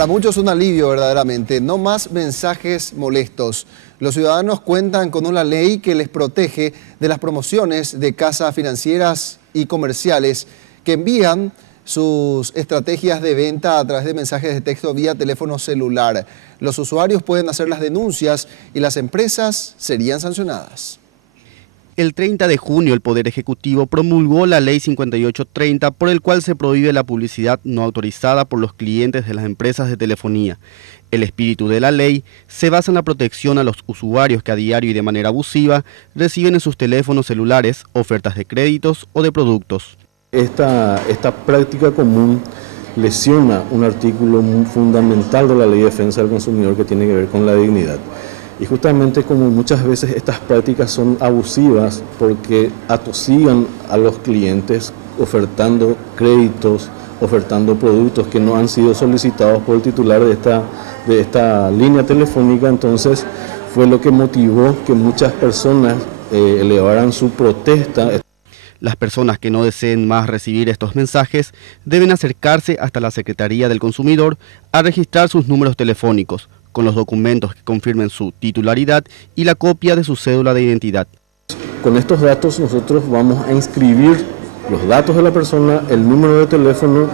para muchos un alivio verdaderamente, no más mensajes molestos. Los ciudadanos cuentan con una ley que les protege de las promociones de casas financieras y comerciales que envían sus estrategias de venta a través de mensajes de texto vía teléfono celular. Los usuarios pueden hacer las denuncias y las empresas serían sancionadas. El 30 de junio el Poder Ejecutivo promulgó la Ley 5830, por el cual se prohíbe la publicidad no autorizada por los clientes de las empresas de telefonía. El espíritu de la ley se basa en la protección a los usuarios que a diario y de manera abusiva reciben en sus teléfonos celulares ofertas de créditos o de productos. Esta práctica común lesiona un artículo fundamental de la Ley de Defensa del Consumidor que tiene que ver con la dignidad. Y justamente como muchas veces estas prácticas son abusivas porque atosigan a los clientes ofertando créditos, ofertando productos que no han sido solicitados por el titular de esta línea telefónica, entonces fue lo que motivó que muchas personas elevaran su protesta. Las personas que no deseen más recibir estos mensajes deben acercarse hasta la Secretaría del Consumidor a registrar sus números telefónicos, con los documentos que confirmen su titularidad y la copia de su cédula de identidad. Con estos datos nosotros vamos a inscribir los datos de la persona, el número de teléfono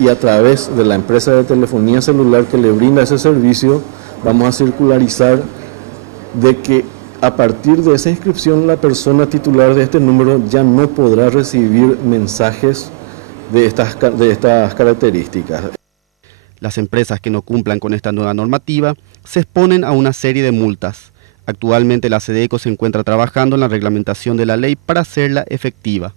y a través de la empresa de telefonía celular que le brinda ese servicio vamos a circularizar de que a partir de esa inscripción la persona titular de este número ya no podrá recibir mensajes de estas características. Las empresas que no cumplan con esta nueva normativa se exponen a una serie de multas. Actualmente la SEDECO se encuentra trabajando en la reglamentación de la ley para hacerla efectiva.